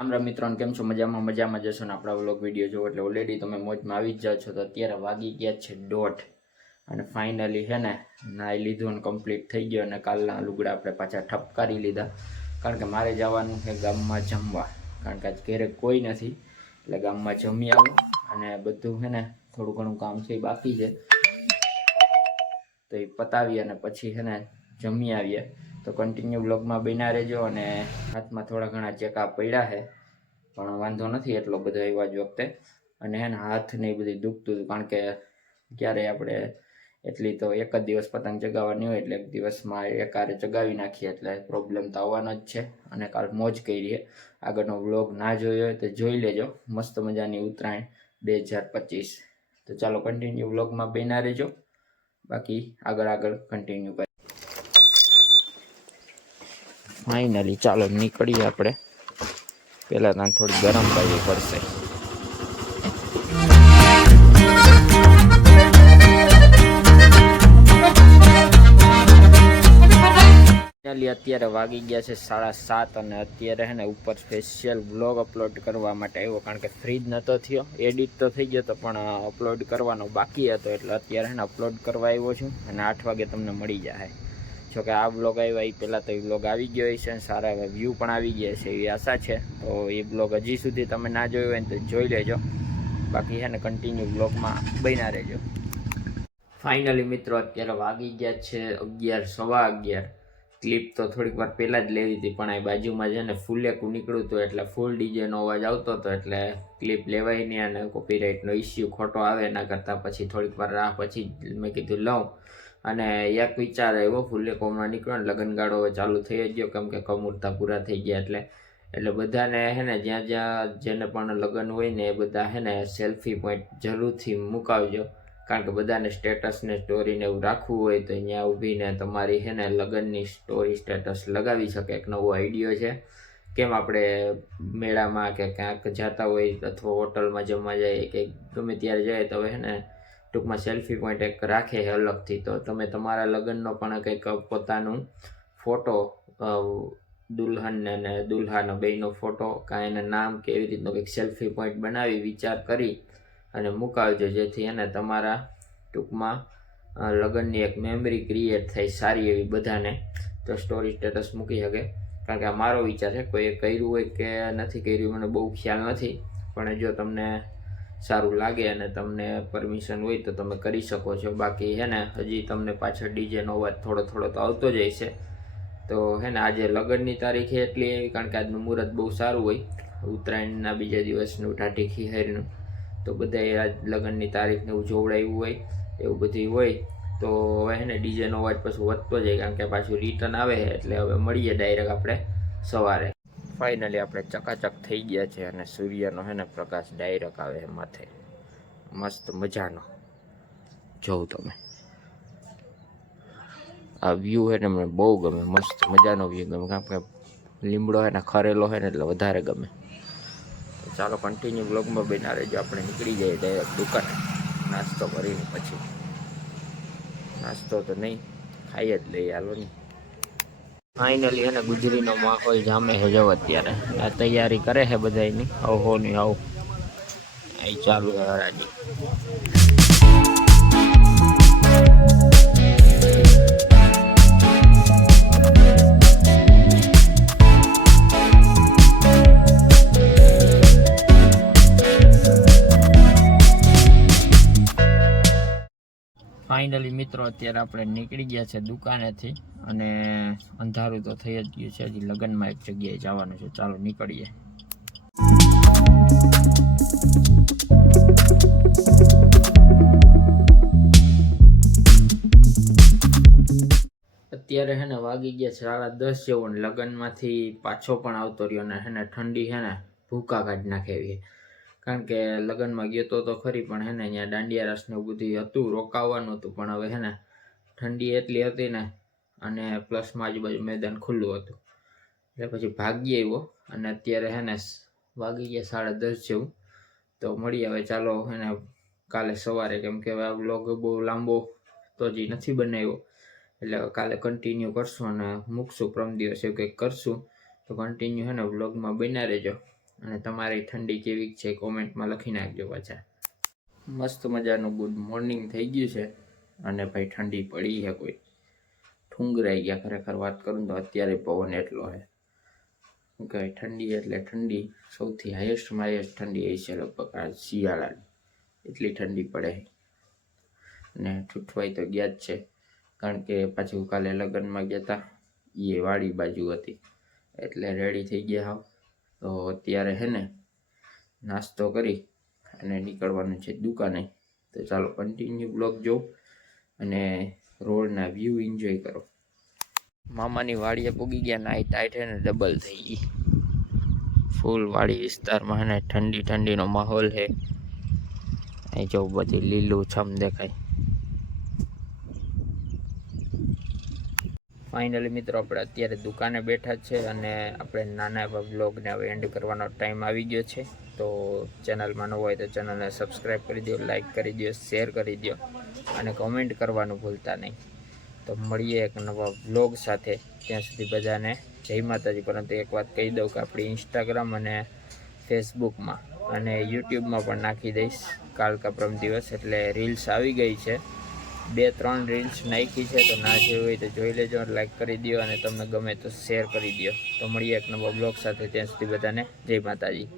રામ મિત્રોને કેમ છો? મજામાં જશો ને આપણા વ્લોગ વિડીયો જો એટલે ઓલરેડી તમે મોજમાં આવી જ જાઓ છો. તો અત્યારે વાગી ગયા છે 1:30 અને ફાઇનલી હે ને નાઈ લીધું અને કમ્પ્લીટ થઈ ગયો. અને કાલના લુગડા આપણે પાછા ઠપકારી લીધા, કારણ કે મારે જવાનું છે ગામમાં જમવા, કારણ કે આજ ઘરે કોઈ નથી એટલે ગામમાં જમી આવું. અને બધું હે ને થોડું ઘણું કામ છે બાકી છે તો એ પતાવી અને પછી હે ને જમી આવીએ. તો કન્ટિન્યુ બ્લોગમાં બન્યા રહેજો. અને હાથમાં થોડા ઘણા ચેકા પડ્યા છે પણ વાંધો નથી એટલો બધો આવ્યા જ વખતે. અને હે ને હાથ ને એ બધી દુખતું હતું, કારણ કે ક્યારે આપણે એટલી તો એક જ દિવસ પતંગ ચગાવવાની હોય એટલે એક દિવસમાં એકારે ચગાવી નાખીએ એટલે પ્રોબ્લેમ તો આવવાનો જ છે. અને કાલ મોજ કરીએ. આગળનો વ્લોગ ના જોયો હોય તો જોઈ લેજો, મસ્ત મજાની ઉત્તરાયણ 2025. તો ચાલો કન્ટિન્યુ વ્લોગમાં બન્યા રહેજો, બાકી આગળ કન્ટિન્યુ કરીએ. ફાઇનલી ચાલો નીકળીએ આપણે. પહેલાં ત્યાં થોડી ગરમ કરવી પડશે. અત્યારે વાગી ગયા છે 7:30 અને અત્યારે હે ને ઉપર સ્પેશિયલ વ્લોગ અપલોડ કરવા માટે આવ્યો, કારણ કે ફ્રી જ નહોતો થયો. એડિટ તો થઈ ગયો હતો પણ અપલોડ કરવાનો બાકી હતો, એટલે અત્યારે હે ને અપલોડ કરવા આવ્યો છું. અને 8 વાગે તમને મળી જાય. જોકે આ બ્લોગ આવ્યા એ પહેલાં તો એ બ્લોગ આવી ગયો છે, સારા એવા વ્યૂ પણ આવી ગયા છે એવી આશા છે. તો એ બ્લોગ હજી સુધી તમે ના જોયો હોય ને તો જોઈ લેજો, બાકી છે ને કન્ટિન્યુ બ્લોગમાં બન્યા રહેજો. ફાઇનલી મિત્રો અત્યારે વાગી ગયા છે 11, સવા 11. ક્લિપ તો થોડીક વાર પહેલાં જ લેવી હતી પણ આ બાજુમાં છે ને ફૂલેકું નીકળ્યું હતું એટલે ફૂલ ડીજેનો અવાજ આવતો હતો એટલે ક્લિપ લેવાય નહીં અને કોપીરાઇટનો ઇસ્યુ ખોટો આવે એના કરતાં પછી થોડીક વાર રાહ પછી મેં કીધું લઉં. અને એક વિચાર આવ્યો, ફૂલેકોમાં નીકળ્યો ને લગ્નગાળો હવે ચાલુ થઈ જ ગયો, કેમ કે કમૂરતા પૂરા થઈ ગયા એટલે બધાને હે ને જ્યાં જેને પણ લગ્ન હોય ને એ બધા હે ને સેલ્ફી પોઈન્ટ જરૂરથી મુકાવજો, કારણ કે બધાને સ્ટેટસ ને સ્ટોરીને એવું રાખવું હોય તો અહીંયા ઊભીને તમારી હે ને લગ્નની સ્ટોરી સ્ટેટસ લગાવી શકે. એક નવો આઈડિયો છે. કેમ આપણે મેળામાં કે ક્યાંક જતા હોય અથવા હોટલમાં જમવા જાય કે ગમે ત્યારે જાય તો હે ને ટૂંકમાં સેલ્ફી પોઈન્ટ એક રાખે છે અલગથી. તો તમે તમારા લગ્નનો પણ કંઈક પોતાનું ફોટો, દુલ્હનને અને દુલ્હાનો બેયનો ફોટો કાંઈ એના નામ કે એવી રીતનો કંઈક સેલ્ફી પોઈન્ટ બનાવી વિચાર કરી અને મુકાવજો, જેથી એને તમારા ટૂંકમાં લગ્નની એક મેમરી ક્રિએટ થાય સારી એવી બધાને, તો સ્ટોરી સ્ટેટસ મૂકી શકે. કારણ કે આ મારો વિચાર છે, કોઈએ કર્યું હોય કે નથી કર્યું મને બહુ ખ્યાલ નથી, પણ જો તમને સારું લાગે અને તમને પરમિશન હોય તો તમે કરી શકો છો. બાકી હે ને હજી તમને પાછળ ડીજેનો અવાજ થોડો તો આવતો જ હશે. તો હે ને આજે લગ્નની તારીખ એટલી એવી, કારણ કે આજનું મુહૂર્ત બહુ સારું હોય, ઉત્તરાયણના બીજા દિવસનું ટાઢી ખીહેરનું. તો બધાએ આજ લગ્નની તારીખને એવું જોવડાવ્યું હોય એવું બધું હોય. તો હવે હે ને ડીજેનો અવાજ પછી વધતો જાય, કારણ કે પાછું રિટર્ન આવે એટલે હવે મળીએ ડાયરેક્ટ આપણે સવારે. ફાઇનલી આપણે ચકાચક થઈ ગયા છે અને સૂર્યનો હે ને પ્રકાશ ડાયરેક્ટ આવે માથે, મસ્ત મજાનો. જોઉં તમે આ વ્યૂ હે ને મને બહુ ગમે, મસ્ત મજાનો વ્યૂ ગમે, કારણ કે લીમડો હે ને ખરેલો હે ને એટલે વધારે ગમે. તો ચાલો કન્ટિન્યુ બ્લોગમાં બન્યા રહેજો. આપણે નીકળી જઈએ ડાયરેક્ટ દુકાને નાસ્તો કરીને. પછી નાસ્તો તો નહીં, ખાઈ જ લઈએ હાલો નહીં. ફાઇનલી હે ને ગુજરીનો માહોલ જામે છે જો અત્યારે. આ તૈયારી કરે છે બધાની આવહોની આવ અહીં ચાલુ છે હરાજી. ફાઇનલી મિત્રો અત્યારે આપણે નીકળી ગયા છે દુકાનેથી અને અંધારું તો થઈ જ ગયું છે. હજી લગ્નમાં એક જગ્યાએ જવાનું છે. ચાલો નીકળીએ. અત્યારે હે ને વાગી ગયા 10:30 જેવો. લગ્નમાંથી પાછો પણ આવતો રહ્યો ને હે ને ઠંડી હે ને ભૂકા કાઢી નાખે એવી. કારણ કે લગ્નમાં ગયો તો ખરી, પણ હે ને અહીંયા દાંડિયા રાસ ને એવું બધું હતું, રોકાવાનું હતું, પણ હવે હે ને ઠંડી એટલી હતી ને અને પ્લસમાં આજુબાજુ મેદાન ખુલ્લું હતું એટલે પછી ભાગી આવ્યો. અને અત્યારે હે ને વાગી ગયા 10:30 જેવું. તો મળીએ હવે ચાલો હે ને કાલે સવારે, કેમ કે હવે આ વ્લોગ બહુ લાંબો તો હજી નથી બનાવ્યો એટલે કાલે કન્ટિન્યુ કરશું અને મૂકશું. પરમ દિવસે એવું કંઈક કરશું. તો કન્ટિન્યુ હે ને વ્લોગમાં બન્યા રહેજો. અને તમારી ઠંડી કેવી છે કોમેન્ટમાં લખી નાખજો પાછા. મસ્ત મજાનું ગુડ મોર્નિંગ થઈ ગયું છે અને ભાઈ ઠંડી પડી છે, કોઈ ઠુંગરાઈ ગયા. ખરેખર વાત કરું તો અત્યારે પવન એટલો છે કે ઠંડી એટલે ઠંડી, સૌથી હાઈએસ્ટમાં હાઈએસ્ટ ઠંડી એ છે લગભગ આ શિયાળાની, એટલી ઠંડી પડે. ને ઠૂઠવાઈ તો ગયા જ છે, કારણ કે પાછું કાલે લગ્નમાં ગયા હતા, એ વાડી બાજુ હતી એટલે રેડી થઈ ગયા હાવ. તો અત્યારે હે ને નાસ્તો કરી અને નીકળવાનું છે દુકાને. તો ચાલો કન્ટિન્યુ બ્લોગ જો અને રોડના વ્યૂ એન્જોય કરો. મામાની વાડીએ પૂગી ગયા, નાઈટ ટાઈટ હે ને ડબલ થઈ ગઈ. ફૂલ વાડી વિસ્તારમાં હે ને ઠંડી ઠંડીનો માહોલ છે. અહીં જો બધી લીલું છમ દેખાય. ફાઇનલી મિત્રો આપણે અત્યારે દુકાને બેઠા છે અને આપણે નાના એવા બ્લોગને હવે એન્ડ કરવાનો ટાઈમ આવી ગયો છે. તો ચેનલમાં ન હોય તો ચેનલને સબસ્ક્રાઈબ કરી દો, લાઈક કરી દો, શેર કરી દો અને કમેન્ટ કરવાનું ભૂલતા નહીં. તો મળીએ એક નવા બ્લોગ સાથે, ત્યાં સુધી બધાને જય માતાજી. પરંતુ એક વાત કહી દઉં કે આપણી ઇન્સ્ટાગ્રામ અને ફેસબુકમાં અને યુટ્યુબમાં પણ નાખી દઈશ કાલ કા પરમ દિવસ, એટલે રીલ્સ આવી ગઈ છે. 2-3 રીલ્સ નાખી છે, તો ના જોઈ હોય તો જોઈ લેજો, લાઈક કરી દો અને તમને ગમે તો શેર કરી દો. તો મળીએ એક નવા બ્લોગ સાથે, ત્યાં સુધી બધાને જય માતાજી.